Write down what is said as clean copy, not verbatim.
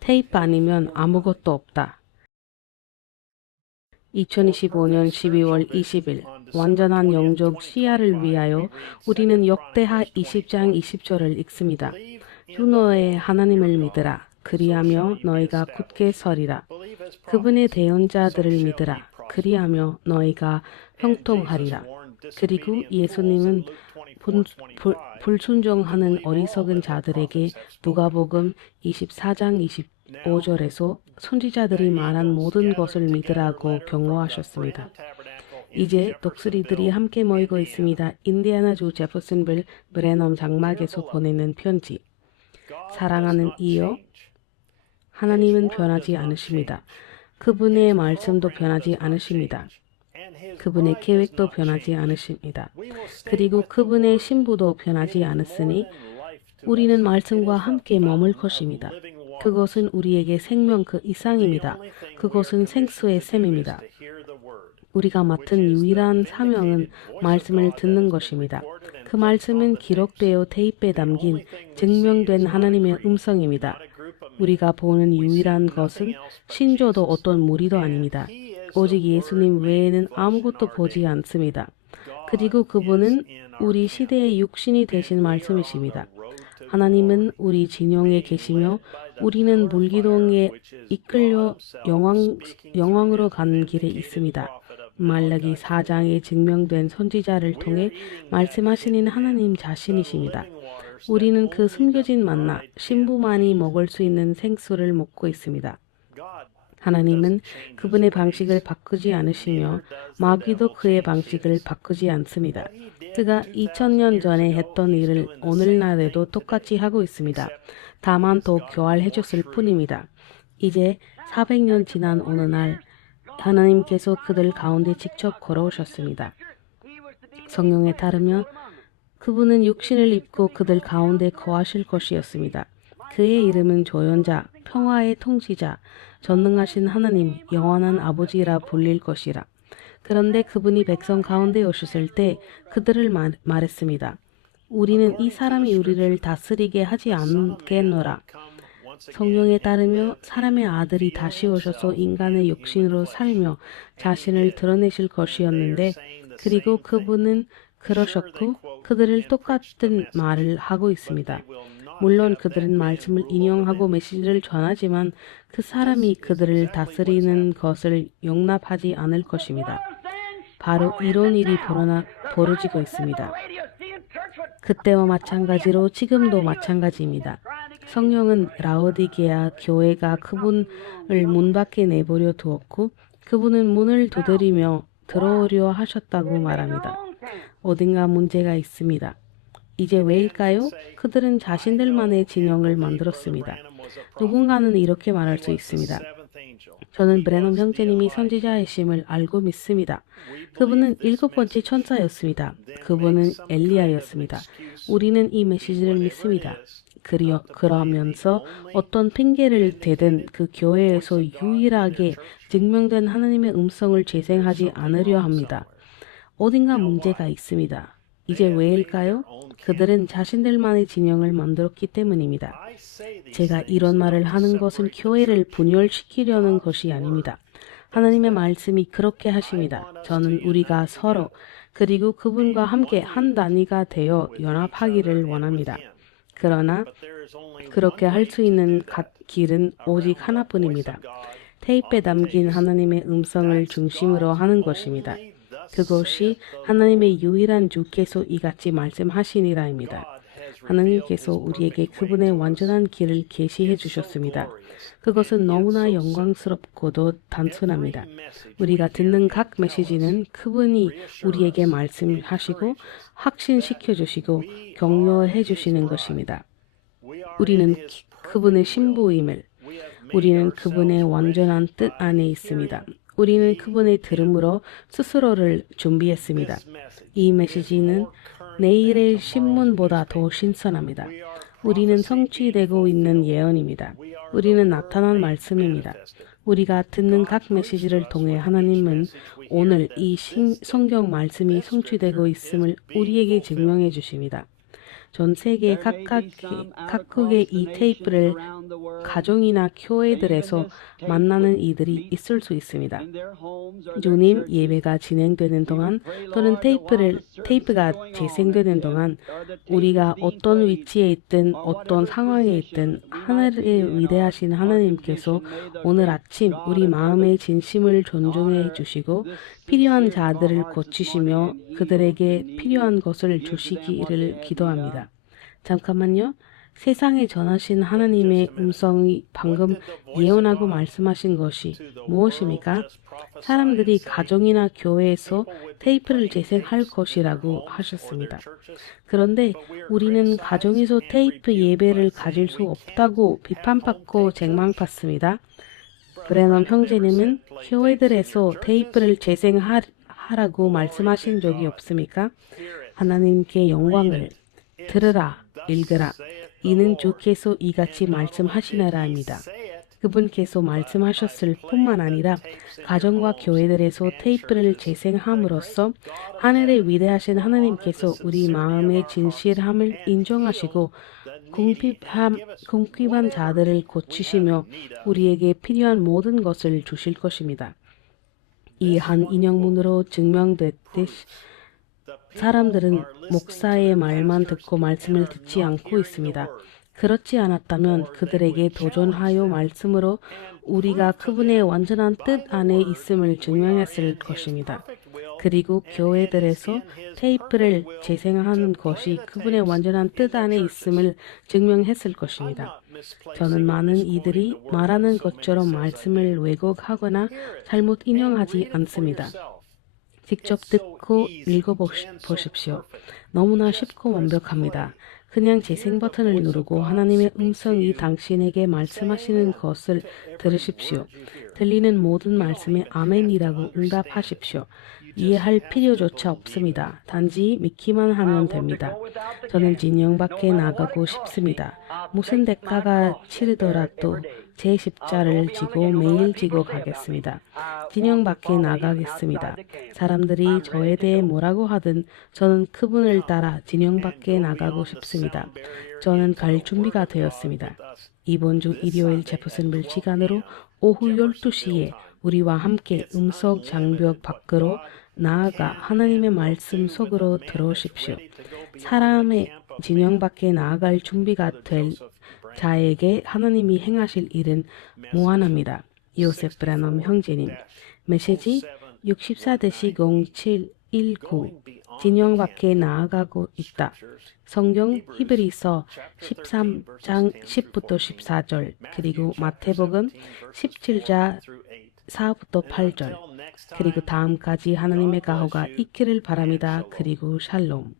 테이프 아니면 아무것도 없다. 2025년 12월 20일 완전한 영적 시야를 위하여 우리는 역대하 20장 20절을 읽습니다. 주 너의 하나님을 믿으라. 그리하며 너희가 굳게 서리라. 그분의 대언자들을 믿으라. 그리하며 너희가 형통하리라. 그리고 예수님은 불순종하는 어리석은 자들에게 누가복음 24장 25절에서 선지자들이 말한 모든 것을 믿으라고 경고하셨습니다. 이제 독수리들이 함께 모이고 있습니다. 인디애나주 제퍼슨빌 브레넘 장막에서 보내는 편지. 사랑하는 이여, 하나님은 변하지 않으십니다. 그분의 말씀도 변하지 않으십니다. 그분의 계획도 변하지 않으십니다. 그리고 그분의 신부도 변하지 않았으니 우리는 말씀과 함께 머물 것입니다. 그것은 우리에게 생명 그 이상입니다. 그것은 생수의 샘입니다. 우리가 맡은 유일한 사명은 말씀을 듣는 것입니다. 그 말씀은 기록되어 테이프에 담긴 증명된 하나님의 음성입니다. 우리가 보는 유일한 것은 신조도 어떤 무리도 아닙니다. 오직 예수님 외에는 아무것도 보지 않습니다. 그리고 그분은 우리 시대의 육신이 되신 말씀이십니다. 하나님은 우리 진영에 계시며 우리는 물기둥에 이끌려 영광으로 가는 길에 있습니다. 말라기 4장에 증명된 선지자를 통해 말씀하시는 하나님 자신이십니다. 우리는 그 숨겨진 만나, 신부만이 먹을 수 있는 생수를 먹고 있습니다. 하나님은 그분의 방식을 바꾸지 않으시며 마귀도 그의 방식을 바꾸지 않습니다. 그가 2000년 전에 했던 일을 오늘날에도 똑같이 하고 있습니다. 다만 더 교활해졌을 뿐입니다. 이제 400년 지난 어느 날 하나님께서 그들 가운데 직접 걸어오셨습니다. 성경에 따르면 그분은 육신을 입고 그들 가운데 거하실 것이었습니다. 그의 이름은 조연자, 평화의 통치자, 전능하신 하나님, 영원한 아버지라 불릴 것이라. 그런데 그분이 백성 가운데 오셨을 때 그들을 말했습니다. 우리는 이 사람이 우리를 다스리게 하지 않겠노라. 성경에 따르며 사람의 아들이 다시 오셔서 인간의 육신으로 살며 자신을 드러내실 것이었는데, 그리고 그분은 그러셨고 그들을 똑같은 말을 하고 있습니다. 물론 그들은 말씀을 인용하고 메시지를 전하지만 그 사람이 그들을 다스리는 것을 용납하지 않을 것입니다. 바로 이런 일이 벌어지고 있습니다. 그때와 마찬가지로 지금도 마찬가지입니다. 성령은 라오디게아 교회가 그분을 문 밖에 내버려 두었고 그분은 문을 두드리며 들어오려 하셨다고 말합니다. 어딘가 문제가 있습니다. 이제 왜일까요? 그들은 자신들만의 진영을 만들었습니다. 누군가는 이렇게 말할 수 있습니다. 저는 브레넘 형제님이 선지자이심을 알고 믿습니다. 그분은 7번째 천사였습니다. 그분은 엘리야였습니다. 우리는 이 메시지를 믿습니다. 그러면서 어떤 핑계를 대든 그 교회에서 유일하게 증명된 하나님의 음성을 재생하지 않으려 합니다. 어딘가 문제가 있습니다. 이제 왜일까요? 그들은 자신들만의 진영을 만들었기 때문입니다. 제가 이런 말을 하는 것은 교회를 분열시키려는 것이 아닙니다. 하나님의 말씀이 그렇게 하십니다. 저는 우리가 서로 그리고 그분과 함께 한 단위가 되어 연합하기를 원합니다. 그러나 그렇게 할 수 있는 길은 오직 하나뿐입니다. 테이프에 담긴 하나님의 음성을 중심으로 하는 것입니다. 그것이 하나님의 유일한 주께서 이같이 말씀하시니라입니다. 하나님께서 우리에게 그분의 완전한 길을 계시해 주셨습니다. 그것은 너무나 영광스럽고도 단순합니다. 우리가 듣는 각 메시지는 그분이 우리에게 말씀하시고 확신시켜 주시고 격려해 주시는 것입니다. 우리는 그분의 신부임을, 우리는 그분의 완전한 뜻 안에 있습니다. 우리는 그분의 들음으로 스스로를 준비했습니다. 이 메시지는 내일의 신문보다 더 신선합니다. 우리는 성취되고 있는 예언입니다. 우리는 나타난 말씀입니다. 우리가 듣는 각 메시지를 통해 하나님은 오늘 이 성경 말씀이 성취되고 있음을 우리에게 증명해 주십니다. 전 세계 각국의 이 테이프를 가정이나 교회들에서 만나는 이들이 있을 수 있습니다. 주님 예배가 진행되는 동안 또는 테이프가 재생되는 동안 우리가 어떤 위치에 있든 어떤 상황에 있든 하늘의 위대하신 하나님께서 오늘 아침 우리 마음의 진심을 존중해 주시고 필요한 자들을 고치시며 그들에게 필요한 것을 주시기를 기도합니다. 잠깐만요. 세상에 전하신 하나님의 음성이 방금 예언하고 말씀하신 것이 무엇입니까? 사람들이 가정이나 교회에서 테이프를 재생할 것이라고 하셨습니다. 그런데 우리는 가정에서 테이프 예배를 가질 수 없다고 비판받고 쟁망받습니다. 브래넘 형제님은 교회들에서 테이프를 재생하라고 말씀하신 적이 없습니까? 하나님께 영광을 들으라, 읽으라. 이는 주께서 이같이 말씀하시나라입니다. 그분께서 말씀하셨을 뿐만 아니라 가정과 교회들에서 테이프를 재생함으로써 하늘의 위대하신 하나님께서 우리 마음의 진실함을 인정하시고 궁핍한 자들을 고치시며 우리에게 필요한 모든 것을 주실 것입니다. 이 한 인용문으로 증명됐듯이 사람들은 목사의 말만 듣고 말씀을 듣지 않고 있습니다. 그렇지 않았다면 그들에게 도전하여 말씀으로 우리가 그분의 완전한 뜻 안에 있음을 증명했을 것입니다. 그리고 교회들에서 테이프를 재생하는 것이 그분의 완전한 뜻 안에 있음을 증명했을 것입니다. 저는 많은 이들이 말하는 것처럼 말씀을 왜곡하거나 잘못 인용하지 않습니다. 직접 듣고 읽어보십시오. 너무나 쉽고 완벽합니다. 그냥 재생 버튼을 누르고 하나님의 음성이 당신에게 말씀하시는 것을 들으십시오. 들리는 모든 말씀에 아멘이라고 응답하십시오. 이해할 필요조차 없습니다. 단지 믿기만 하면 됩니다. 저는 진영 밖에 나가고 싶습니다. 무슨 대가가 치르더라도 제 십자를 지고 매일 지고 가겠습니다. 진영 밖에 나가겠습니다. 사람들이 저에 대해 뭐라고 하든 저는 그분을 따라 진영 밖에 나가고 싶습니다. 저는 갈 준비가 되었습니다. 이번 주 일요일 제프슨빌 시간으로 오후 12시에 우리와 함께 음속 장벽 밖으로 나아가 하나님의 말씀 속으로 들어오십시오. 사람의 진영 밖에 나아갈 준비가 될 자에게 하나님이 행하실 일은 무한합니다. 요셉 브래넘 형제님, 메시지 64-0719 진영 밖에 나아가고 있다. 성경 히브리서 13장 10부터 14절 그리고 마태복음 17장 4부터 8절 그리고 다음까지 하나님의 가호가 있기를 바랍니다. 그리고 샬롬.